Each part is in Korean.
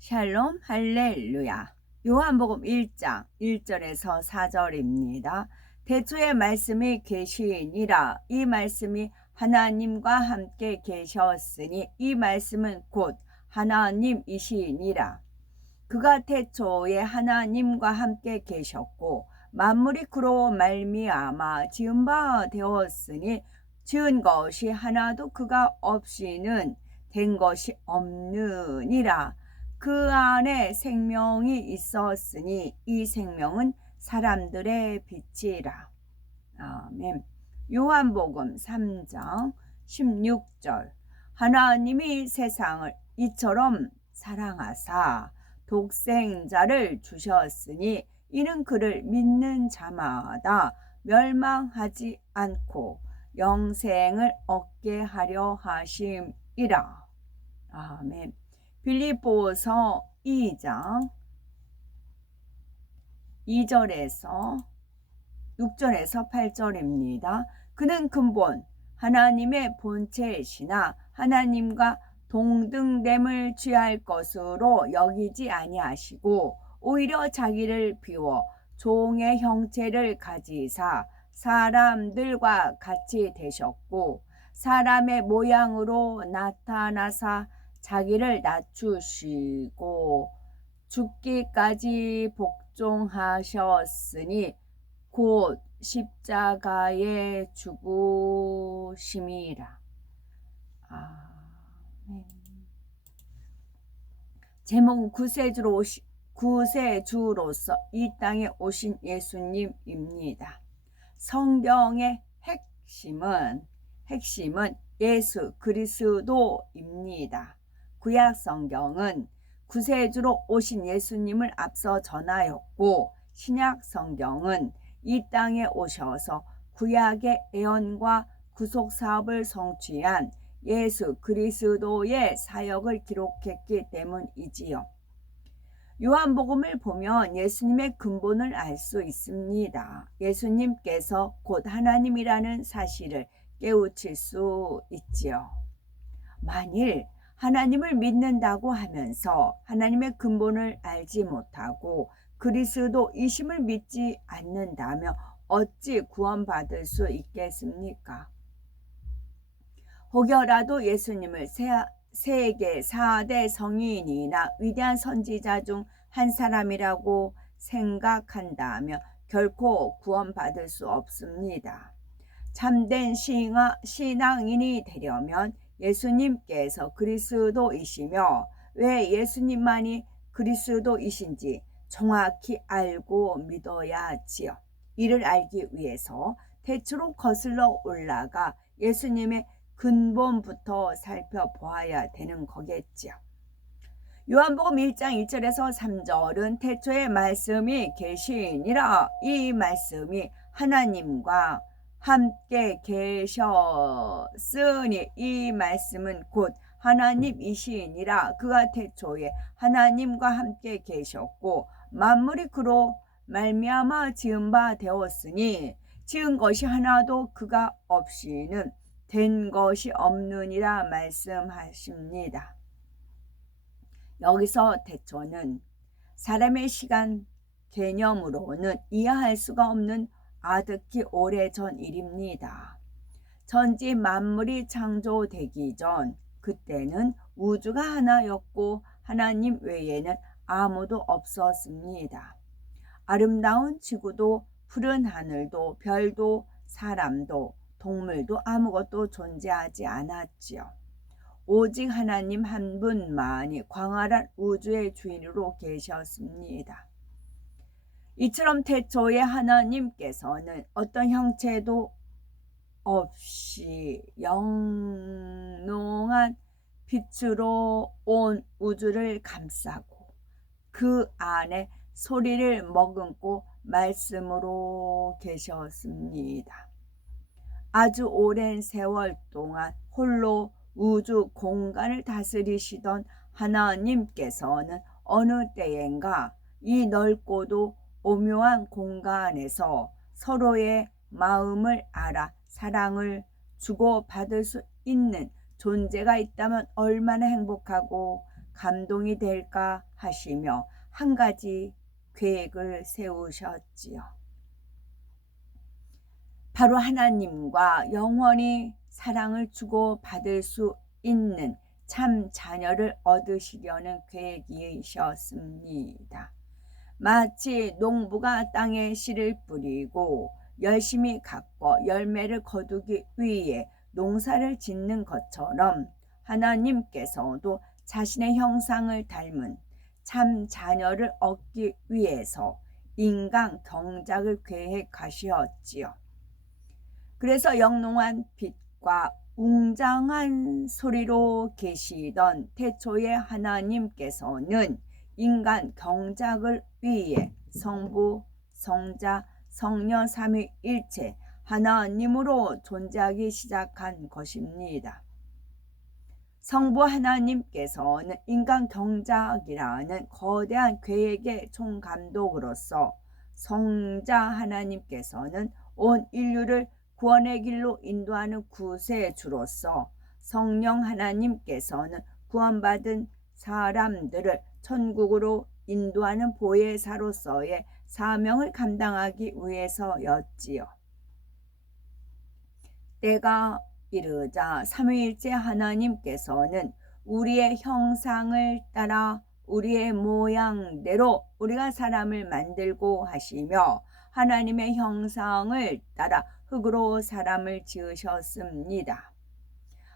샬롬 할렐루야. 요한복음 1장 1절에서 4절입니다. 대초에 말씀이 계시니라 이 말씀이 하나님과 함께 계셨으니 이 말씀은 곧 하나님이시니라. 그가 태초에 하나님과 함께 계셨고 만물이 그로 말미암아 지은 바 되었으니 지은 것이 하나도 그가 없이는 된 것이 없느니라. 그 안에 생명이 있었으니 이 생명은 사람들의 빛이라. 아멘. 요한복음 3장 16절. 하나님이 세상을 이처럼 사랑하사 독생자를 주셨으니 이는 그를 믿는 자마다 멸망하지 않고 영생을 얻게 하려 하심이라. 아멘. 빌립보서 2장 2절에서 6절에서 8절입니다. 그는 근본 하나님의 본체이시나 하나님과 동등됨을 취할 것으로 여기지 아니하시고 오히려 자기를 비워 종의 형체를 가지사 사람들과 같이 되셨고 사람의 모양으로 나타나사 자기를 낮추시고 죽기까지 복종하셨으니 곧 십자가에 죽으심이라. 아멘. 제목은 구세주로 오시, 구세주로서 이 땅에 오신 예수님입니다. 성경의 핵심은 핵심은 예수 그리스도입니다. 구약 성경은 구세주로 오신 예수님을 앞서 전하였고 신약 성경은 이 땅에 오셔서 구약의 애언과 구속 사업을 성취한 예수 그리스도의 사역을 기록했기 때문이지요. 요한복음을 보면 예수님의 근본을 알 수 있습니다. 예수님께서 곧 하나님이라는 사실을 깨우칠 수 있지요. 만일 하나님을 믿는다고 하면서 하나님의 근본을 알지 못하고 그리스도이심을 믿지 않는다면 어찌 구원받을 수 있겠습니까? 혹여라도 예수님을 세계 4대 성인이나 위대한 선지자 중 한 사람이라고 생각한다면 결코 구원받을 수 없습니다. 참된 신앙인이 되려면 예수님께서 그리스도이시며 왜 예수님만이 그리스도이신지 정확히 알고 믿어야 지요. 이를 알기 위해서 대추로 거슬러 올라가 예수님의 근본부터 살펴보아야 되는 거겠지요. 요한복음 1장 1절에서 3절은 태초에 말씀이 계시니라 이 말씀이 하나님과 함께 계셨으니 이 말씀은 곧 하나님이시니라 그가 태초에 하나님과 함께 계셨고 만물이 그로 말미암아 지은 바 되었으니 지은 것이 하나도 그가 없이는 된 것이 없느니라 말씀하십니다. 여기서 태초는 사람의 시간 개념으로는 이해할 수가 없는 아득히 오래 전 일입니다. 전지 만물이 창조되기 전 그때는 우주가 하나였고 하나님 외에는 아무도 없었습니다. 아름다운 지구도 푸른 하늘도 별도 사람도 동물도 아무것도 존재하지 않았지요. 오직 하나님 한 분만이 광활한 우주의 주인으로 계셨습니다. 이처럼 태초에 하나님께서는 어떤 형체도 없이 영롱한 빛으로 온 우주를 감싸고 그 안에 소리를 머금고 말씀으로 계셨습니다. 아주 오랜 세월 동안 홀로 우주 공간을 다스리시던 하나님께서는 어느 때엔가 이 넓고도 오묘한 공간에서 서로의 마음을 알아 사랑을 주고 받을 수 있는 존재가 있다면 얼마나 행복하고 감동이 될까 하시며 한 가지 계획을 세우셨지요. 바로 하나님과 영원히 사랑을 주고 받을 수 있는 참 자녀를 얻으시려는 계획이셨습니다. 마치 농부가 땅에 씨를 뿌리고 열심히 가꿔 열매를 거두기 위해 농사를 짓는 것처럼 하나님께서도 자신의 형상을 닮은 참 자녀를 얻기 위해서 인간 경작을 계획하시었지요. 그래서 영롱한 빛과 웅장한 소리로 계시던 태초의 하나님께서는 인간 경작을 위해 성부, 성자, 성령 삼위일체 하나님으로 존재하기 시작한 것입니다. 성부 하나님께서는 인간 경작이라는 거대한 계획의 총감독으로서 성자 하나님께서는 온 인류를 구원의 길로 인도하는 구세주로서 성령 하나님께서는 구원받은 사람들을 천국으로 인도하는 보혜사로서의 사명을 감당하기 위해서였지요. 때가 이르자 삼위일체 하나님께서는 우리의 형상을 따라 우리의 모양대로 우리가 사람을 만들고 하시며 하나님의 형상을 따라 흙으로 사람을 지으셨습니다.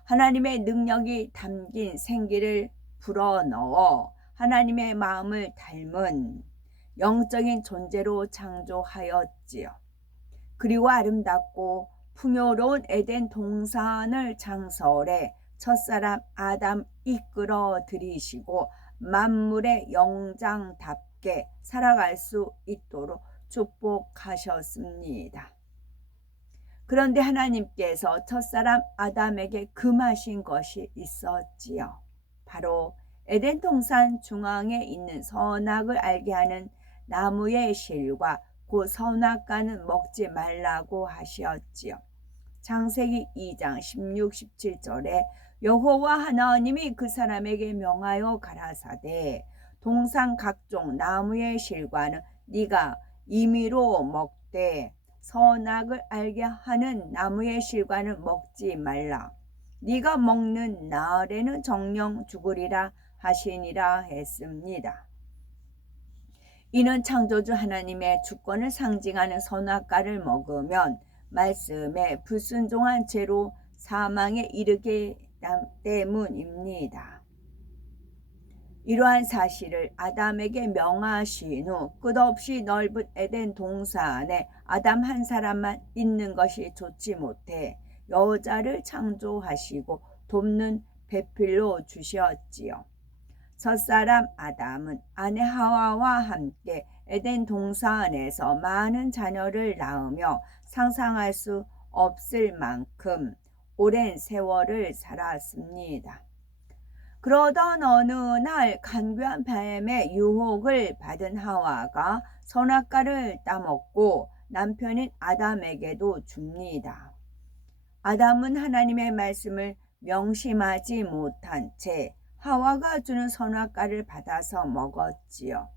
하나님의 능력이 담긴 생기를 불어넣어 하나님의 마음을 닮은 영적인 존재로 창조하였지요. 그리고 아름답고 풍요로운 에덴 동산을 창설해 첫사람 아담 이끌어 들이시고 만물의 영장답게 살아갈 수 있도록 축복하셨습니다. 그런데 하나님께서 첫사람 아담에게 금하신 것이 있었지요. 바로 에덴 동산 중앙에 있는 선악을 알게 하는 나무의 실과 그 선악과는 먹지 말라고 하셨지요. 창세기 2장 16, 17절에 여호와 하나님이 그 사람에게 명하여 가라사대 동산 각종 나무의 실과는 네가 임의로 먹되 선악을 알게 하는 나무의 실과는 먹지 말라. 네가 먹는 날에는 정령 죽으리라 하시니라 했습니다. 이는 창조주 하나님의 주권을 상징하는 선악과를 먹으면 말씀에 불순종한 죄로 사망에 이르게 때문입니다. 이러한 사실을 아담에게 명하신 후 끝없이 넓은 에덴 동산에 아담 한 사람만 있는 것이 좋지 못해 여자를 창조하시고 돕는 배필로 주셨지요. 첫사람 아담은 아내 하와와 함께 에덴 동산에서 많은 자녀를 낳으며 상상할 수 없을 만큼 오랜 세월을 살았습니다. 그러던 어느 날 간교한 뱀의 유혹을 받은 하와가 선악과를 따먹고 남편인 아담에게도 줍니다. 아담은 하나님의 말씀을 명심하지 못한 채 하와가 주는 선악과를 받아서 먹었지요.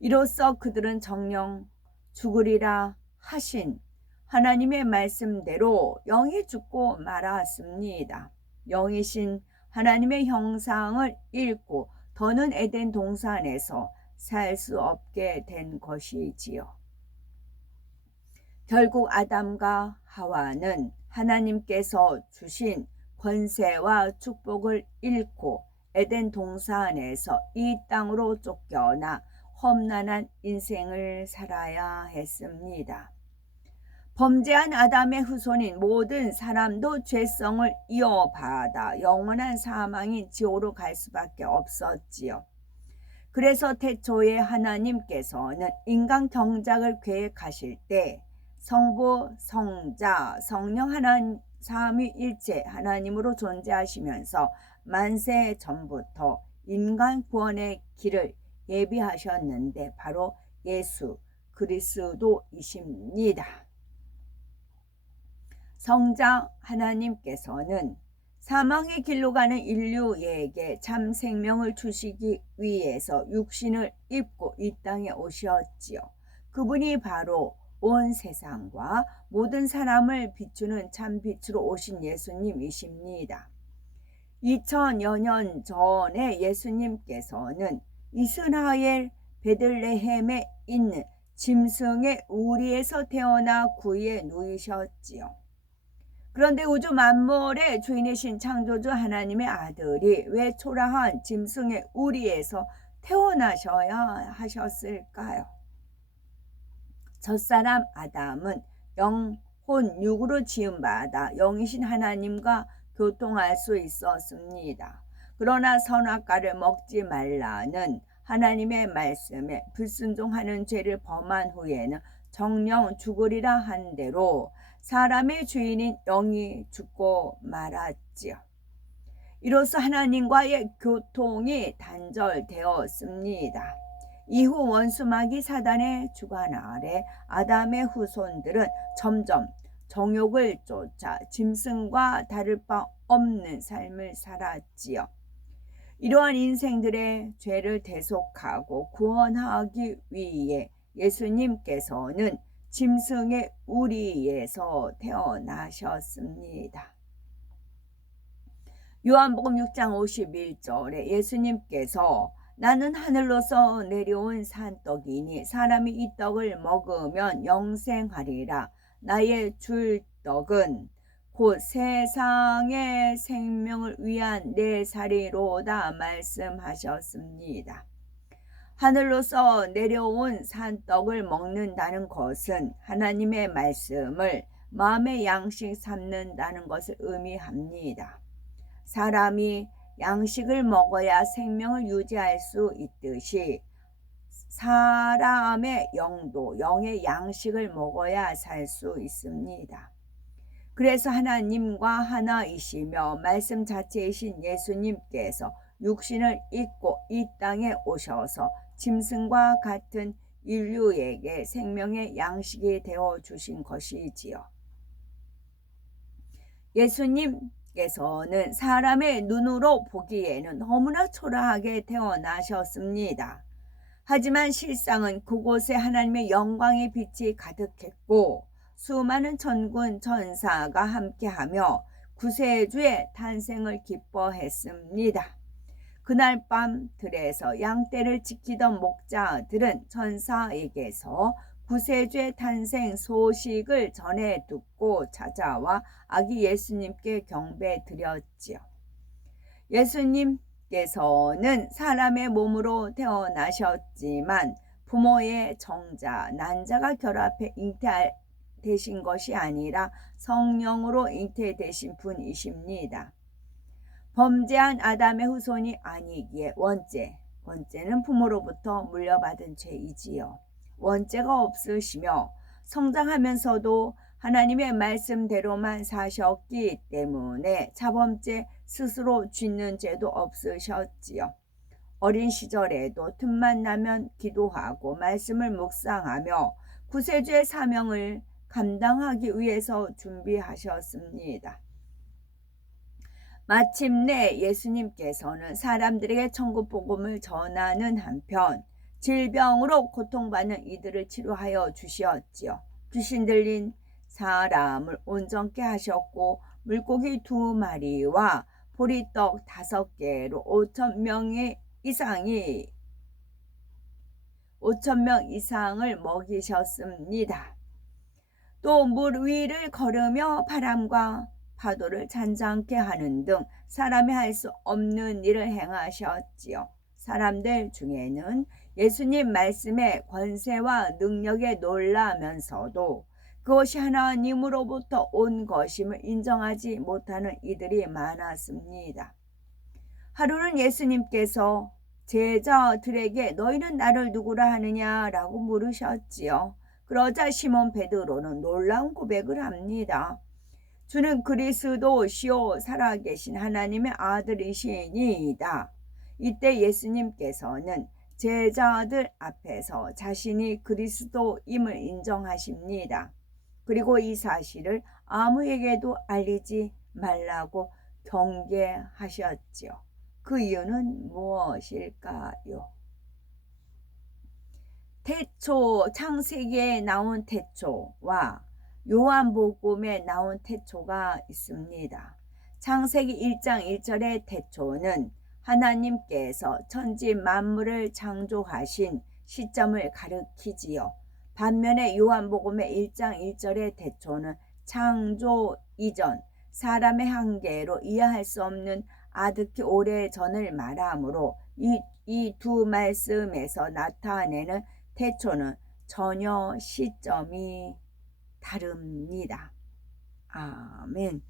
이로써 그들은 정령 죽으리라 하신 하나님의 말씀대로 영이 죽고 말았습니다. 영이신 하나님의 형상을 잃고 더는 에덴 동산에서 살 수 없게 된 것이지요. 결국 아담과 하와는 하나님께서 주신 권세와 축복을 잃고 에덴 동산에서 이 땅으로 쫓겨나 험난한 인생을 살아야 했습니다. 범죄한 아담의 후손인 모든 사람도 죄성을 이어받아 영원한 사망인 지옥으로 갈 수밖에 없었지요. 그래서 태초에 하나님께서는 인간 경작을 계획하실 때 성부, 성자, 성령 하나님 삼위일체 하나님으로 존재하시면서 만세 전부터 인간 구원의 길을 예비하셨는데 바로 예수 그리스도이십니다. 성자 하나님께서는 사망의 길로 가는 인류에게 참 생명을 주시기 위해서 육신을 입고 이 땅에 오셨지요. 그분이 바로 온 세상과 모든 사람을 비추는 참 빛으로 오신 예수님이십니다. 2000여 년 전에 예수님께서는 이스라엘 베들레헴에 있는 짐승의 우리에서 태어나 구에 누이셨지요. 그런데 우주 만물의 주인이신 창조주 하나님의 아들이 왜 초라한 짐승의 우리에서 태어나셔야 하셨을까요? 첫사람 아담은 영혼 육으로 지음받아 영이신 하나님과 교통할 수 있었습니다. 그러나 선악과를 먹지 말라는 하나님의 말씀에 불순종하는 죄를 범한 후에는 정령 죽으리라 한 대로 사람의 주인인 영이 죽고 말았지요. 이로써 하나님과의 교통이 단절되었습니다. 이후 원수마귀 사단의 주관 아래 아담의 후손들은 점점 정욕을 쫓아 짐승과 다를 바 없는 삶을 살았지요. 이러한 인생들의 죄를 대속하고 구원하기 위해 예수님께서는 짐승의 우리에서 태어나셨습니다. 요한복음 6장 51절에 예수님께서 나는 하늘로서 내려온 산떡이니 사람이 이 떡을 먹으면 영생하리라. 나의 줄 떡은 곧 세상의 생명을 위한 내 살이로다 말씀하셨습니다. 하늘로서 내려온 산떡을 먹는다는 것은 하나님의 말씀을 마음의 양식 삼는다는 것을 의미합니다. 사람이 양식을 먹어야 생명을 유지할 수 있듯이 사람의 영도 영의 양식을 먹어야 살 수 있습니다. 그래서 하나님과 하나이시며 말씀 자체이신 예수님께서 육신을 입고 이 땅에 오셔서 짐승과 같은 인류에게 생명의 양식이 되어 주신 것이지요. 예수님께서는 사람의 눈으로 보기에는 너무나 초라하게 태어나셨습니다. 하지만 실상은 그곳에 하나님의 영광의 빛이 가득했고 수많은 천군 천사가 함께하며 구세주의 탄생을 기뻐했습니다. 그날 밤 들에서 양떼를 지키던 목자들은 천사에게서 구세주의 탄생 소식을 전해 듣고 찾아와 아기 예수님께 경배 드렸지요. 예수님 께서는 사람의 몸으로 태어나셨지만 부모의 정자, 난자가 결합해 잉태되신 것이 아니라 성령으로 잉태되신 분이십니다. 범죄한 아담의 후손이 아니기에 원죄, 원죄는 부모로부터 물려받은 죄이지요. 원죄가 없으시며 성장하면서도 하나님의 말씀대로만 사셨기 때문에 자범죄 스스로 짓는 죄도 없으셨지요. 어린 시절에도 틈만 나면 기도하고 말씀을 묵상하며 구세주의 사명을 감당하기 위해서 준비하셨습니다. 마침내 예수님께서는 사람들에게 천국 복음을 전하는 한편 질병으로 고통받는 이들을 치료하여 주시었지요. 귀신 들린 사람을 온전케 하셨고 물고기 두 마리와 보리떡 다섯 개로 오천 명의 이상이 오천 명 이상을 먹이셨습니다. 또 물 위를 걸으며 바람과 파도를 잔잔케 하는 등 사람이 할 수 없는 일을 행하셨지요. 사람들 중에는 예수님 말씀의 권세와 능력에 놀라면서도 그것이 하나님으로부터 온 것임을 인정하지 못하는 이들이 많았습니다. 하루는 예수님께서 제자들에게 너희는 나를 누구라 하느냐라고 물으셨지요. 그러자 시몬 베드로는 놀라운 고백을 합니다. 주는 그리스도시오 살아계신 하나님의 아들이시니이다. 이때 예수님께서는 제자들 앞에서 자신이 그리스도임을 인정하십니다. 그리고 이 사실을 아무에게도 알리지 말라고 경계하셨지요. 그 이유는 무엇일까요? 태초 창세기에 나온 태초와 요한복음에 나온 태초가 있습니다. 창세기 1장 1절의 태초는 하나님께서 천지 만물을 창조하신 시점을 가리키지요. 반면에 요한복음의 1장 1절의 태초는 창조 이전 사람의 한계로 이해할 수 없는 아득히 오래 전을 말하므로 이두 말씀에서 나타내는 태초는 전혀 시점이 다릅니다. 아멘.